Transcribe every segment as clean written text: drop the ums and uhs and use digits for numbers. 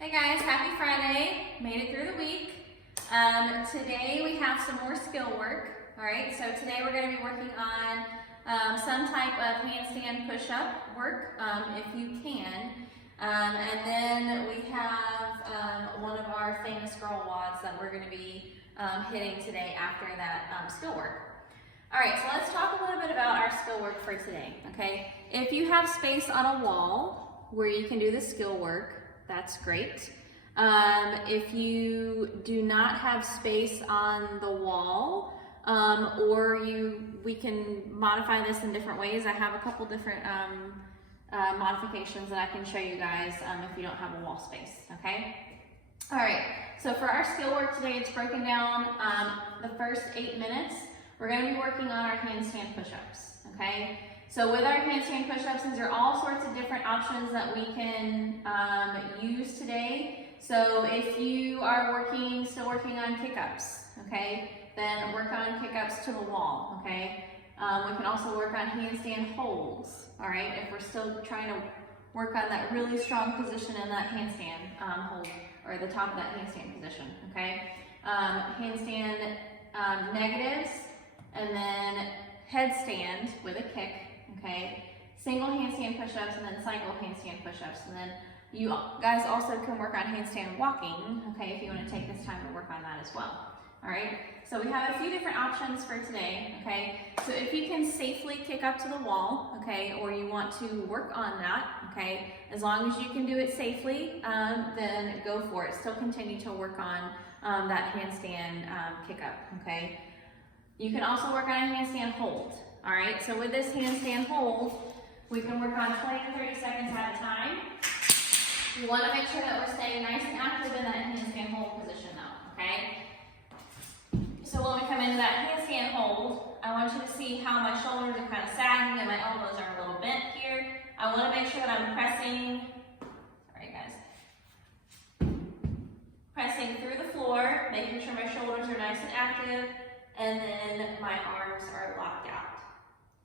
Hey guys, happy Friday. Made it through the week. Today we have some more skill work. All right, so today we're going to be working on some type of handstand push-up work, if you can. And then we have one of our famous girl wads that we're going to be hitting today after that skill work. All right, so let's talk a little bit about our skill work for today, okay? If you have space on a wall where you can do the skill work, that's great. If you do not have space on the wall, we can modify this in different ways. I have a couple different modifications that I can show you guys if you don't have a wall space, okay? All right, so for our skill work today, it's broken down the first 8 minutes. We're gonna be working on our handstand push-ups, okay? So with our handstand push-ups, these are all sorts of different options that we can use today. So if you are still working on kick-ups, okay, then work on kick-ups to the wall, okay? We can also work on handstand holds, all right, if we're still trying to work on that really strong position in that handstand hold, or the top of that handstand position, okay? Handstand negatives, and then headstand with a kick, okay? Single handstand push-ups and then cycle handstand push-ups. And then you guys also can work on handstand walking, okay, if you want to take this time to work on that as well. All right, so we have a few different options for today, okay? So if you can safely kick up to the wall, okay, or you want to work on that, okay, as long as you can do it safely, then go for it. Still continue to work on that handstand kick up, okay? You can also work on a handstand hold, all right? So with this handstand hold, we can work on 20 to 30 seconds at a time. We want to make sure that we're staying nice and active in that handstand hold position though, okay? So when we come into that handstand hold, I want you to see how my shoulders are kind of sagging and my elbows are a little bent here. I want to make sure that I'm pressing through the floor, making sure my shoulders are nice and active, and then my arms are locked out,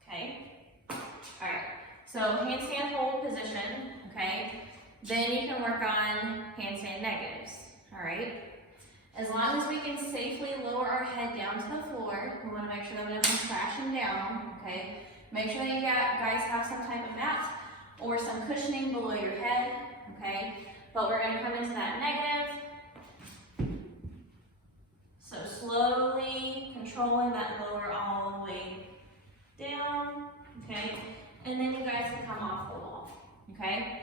okay? All right, so handstand hold position, okay? Then you can work on handstand negatives, all right? As long as we can safely lower our head down to the floor, we wanna make sure that we don't come crashing down, okay? Make sure that you guys have some type of mat or some cushioning below your head, okay? But we're gonna come into that negative. So slowly controlling that lower all the way down, okay? And then you guys can come off the wall, okay?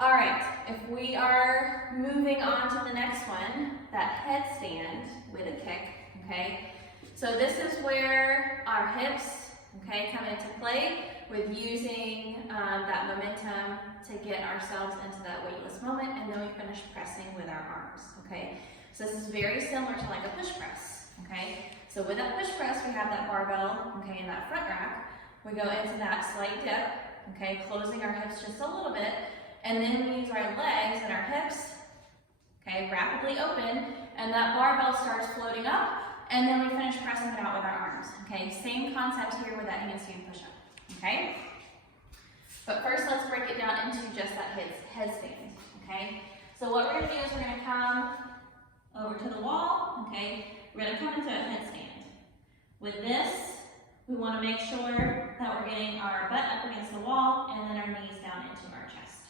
All right, if we are moving on to the next one, that headstand with a kick, okay? So this is where our hips, okay, come into play with using that momentum to get ourselves into that weightless moment, and then we finish pressing with our arms, okay? So this is very similar to like a push press, okay? So with that push press, we have that barbell, okay, in that front rack. We go into that slight dip, okay, closing our hips just a little bit, and then we use our legs and our hips, okay, rapidly open, and that barbell starts floating up, and then we finish pressing it out with our arms, okay? Same concept here with that handstand push-up, okay? But first, let's break it down into just that headstand, okay? So what we're gonna do is we're gonna come over to the wall, okay? We're gonna come into a headstand. With this, we wanna make sure that we're getting our butt up against the wall and then our knees down into our chest,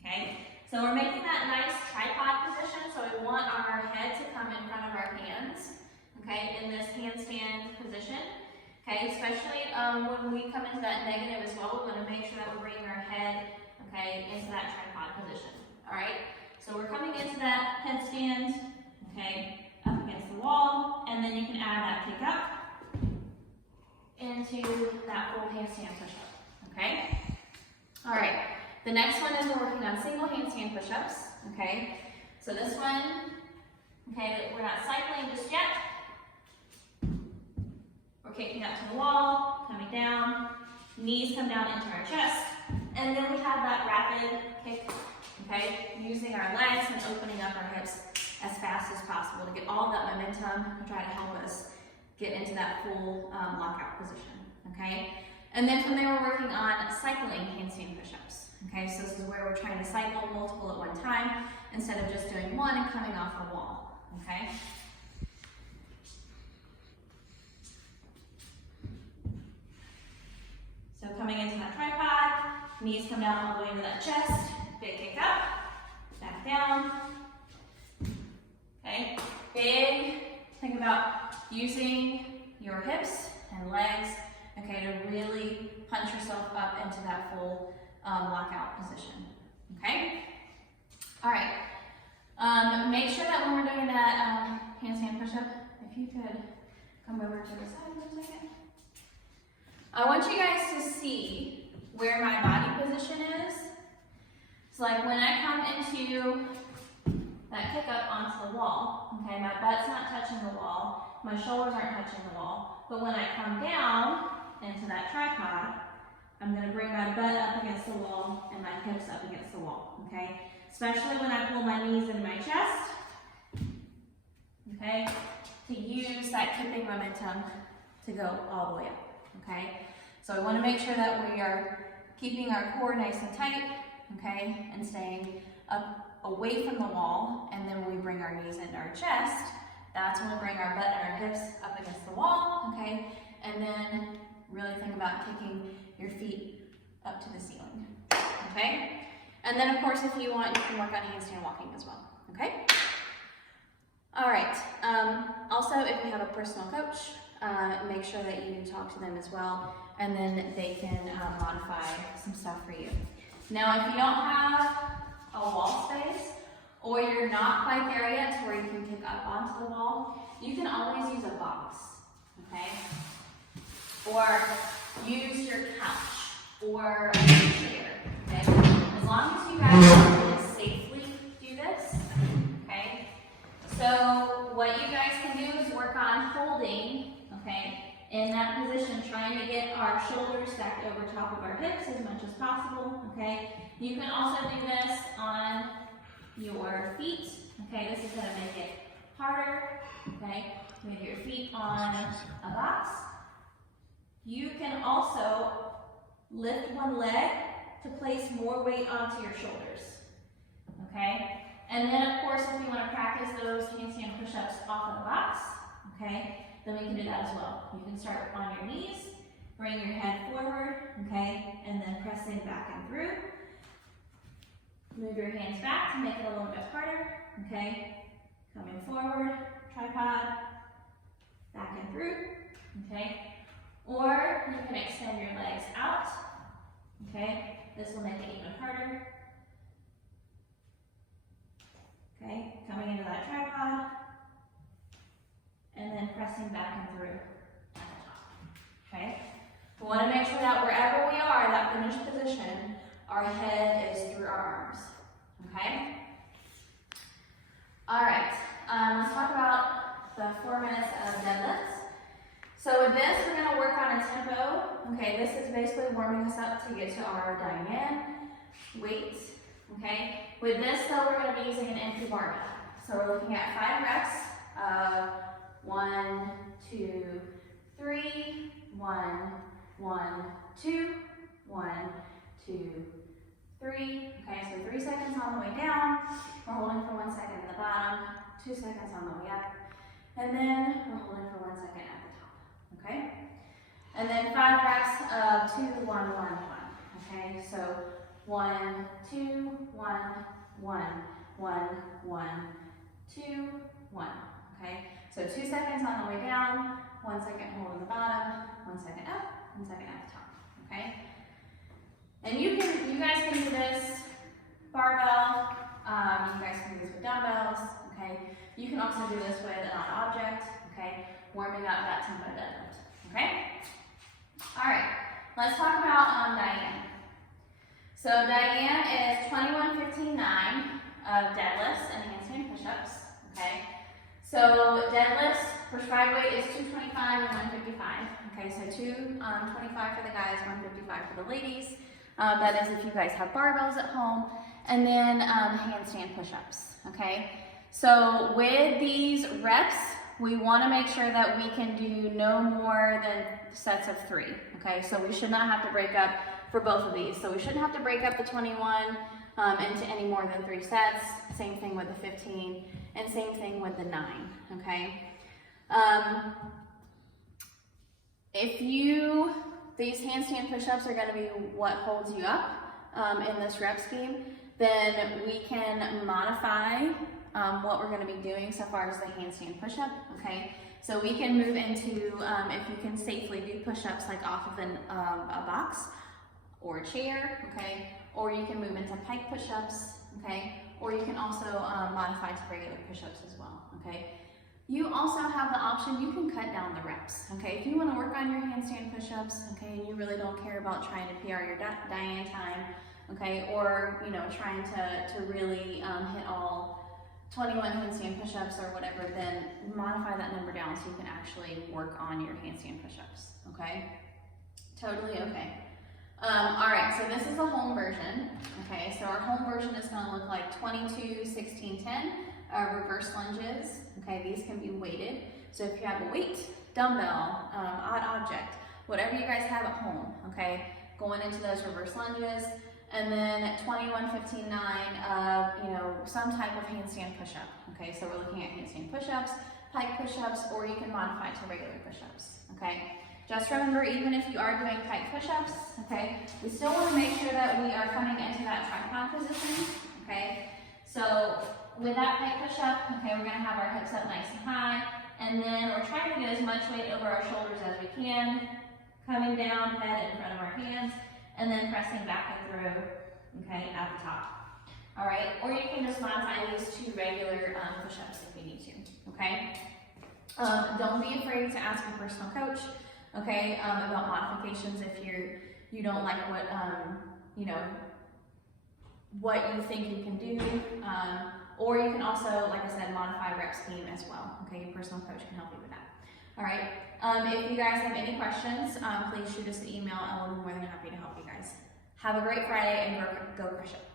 okay? So we're making that nice tripod position, so we want our head to come in front of our hands, okay, in this handstand position, okay? Especially when we come into that negative as well, we wanna make sure that we're bringing our head, okay, into that tripod position, all right? So we're coming into that headstand, okay, up against the wall, and then you can add that kick up into that full handstand push-up, okay? All right, the next one is we're working on single handstand push-ups, okay? So this one, okay, we're not cycling just yet. We're kicking up to the wall, coming down, knees come down into our chest, and then we have that rapid kick, okay? Using our legs and opening up our hips as fast as possible to get all of that momentum to try to help us get into that full lockout position, okay? And then from there, we're working on cycling handstand push-ups, Okay, so this is where we're trying to cycle multiple at one time instead of just doing one and coming off the wall, okay? So coming into that tripod, knees come down all the way into that chest, big kick up, back down, okay? Big, think about using your hips and legs, okay, to really punch yourself up into that full lockout position, okay? All right, make sure that when we're doing that handstand push-up, if you could come over to the side for a second. I want you guys to see where my body position is. So like when I come into that kick up onto the wall, okay, my butt's not touching the wall, my shoulders aren't touching the wall, but when I come down into that tripod, I'm gonna bring my butt up against the wall and my hips up against the wall, okay? Especially when I pull my knees into my chest, okay? To use that kipping momentum to go all the way up. Okay, so I want to make sure that we are keeping our core nice and tight, okay, and staying up away from the wall, and then when we bring our knees into our chest, that's when we bring our butt and our hips up against the wall, okay, and then really think about kicking your feet up to the ceiling, okay, and then of course if you want, you can work on handstand walking as well, okay. All right, also if you have a personal coach, make sure that you talk to them as well, and then they can modify some stuff for you. Now, if you don't have a wall space, or you're not quite there yet to where you can kick up onto the wall, you can always use a box, okay? Or use your couch, or a chair, okay? As long as you guys can safely do this, okay? So what you guys can do is work on holding, okay, in that position, trying to get our shoulders stacked over top of our hips as much as possible, okay. You can also do this on your feet, okay. This is going to make it harder, okay, with your feet on a box. You can also lift one leg to place more weight onto your shoulders, okay. And then, of course, if you want to practice those handstand push-ups off of the box, okay, then we can do that as well. You can start on your knees, bring your head forward, okay, and then pressing back and through. Move your hands back to make it a little bit harder, okay. Coming forward, tripod, back and through, okay. Or you can extend your legs out, okay. This will make it even harder. Okay, coming into that tripod, and then pressing back and through at the top, okay? We want to make sure that wherever we are, that finished position, our head is through our arms, okay? All right, let's talk about the 4 minutes of deadlifts. So with this, we're going to work on a tempo, okay? This is basically warming us up to get to our Diane weight, okay? With this, though, we're going to be using an empty barbell. So we're looking at 5 reps of 1, 2, 3, 1, 1, 2, 1, 2, 3. Okay, so 3 seconds on the way down. We're holding for 1 second at the bottom, 2 seconds on the way up, and then we're holding for 1 second at the top. Okay? And then 5 reps of 2, 1, 1, 1. Okay, so 1, 2, 1, 1, 1, 1, 2, 1. Okay, so 2 seconds on the way down, 1 second holding the bottom, 1 second up, 1 second at the top. Okay, and you guys can do this barbell. You guys can do this with dumbbells. Okay, you can also do this with an object. Okay, warming up that tempo deadlift. Okay, all right. Let's talk about Diane. So Diane is 21-15-9 of deadlifts and handstand push-ups, okay? So deadlifts, prescribed weight is 225 and 155, okay? So 225 for the guys, 155 for the ladies. That is if you guys have barbells at home. And then handstand push-ups, okay? So with these reps, we want to make sure that we can do no more than sets of 3, okay? So we should not have to break up for both of these. So we shouldn't have to break up the 21 into any more than 3 sets. Same thing with the 15, and same thing with the 9, okay? These handstand push-ups are gonna be what holds you up in this rep scheme, then we can modify what we're gonna be doing so far as the handstand push-up, okay? So we can move into, if you can safely do push-ups like off of a box or a chair, okay? Or you can move into pike push-ups, okay? Or you can also modify to regular push-ups as well, okay? You also have the option, you can cut down the reps, okay? If you wanna work on your handstand push-ups, okay, and you really don't care about trying to PR your Diane time, okay? Or, you know, trying to really hit all 21 handstand push-ups or whatever, then modify that number down so you can actually work on your handstand push-ups, okay? Totally okay. All right, so this is a home version, okay? So our home version is gonna look like 22, 16, 10, reverse lunges, okay? These can be weighted. So if you have a weight, dumbbell, odd object, whatever you guys have at home, okay? Going into those reverse lunges. And then 21, 15, 9 of, you know, some type of handstand push-up, okay? So we're looking at handstand push-ups, pike push-ups, or you can modify to regular push-ups, okay? Just remember, even if you are doing pike push-ups, okay, we still want to make sure that we are coming into that tripod position, okay? So with that pike push-up, okay, we're going to have our hips up nice and high, and then we're trying to get as much weight over our shoulders as we can, coming down, head in front of our hands, and then pressing back and through, okay, at the top. All right, or you can just modify these to regular push-ups if you need to, okay? Don't be afraid to ask your personal coach, okay, about modifications if you don't like what, you know, what you think you can do. Or you can also, like I said, modify rep scheme as well, okay? Your personal coach can help you with that. All right, if you guys have any questions, please shoot us an email and we'll be more than happy to help you guys. Have a great Friday and go crush it.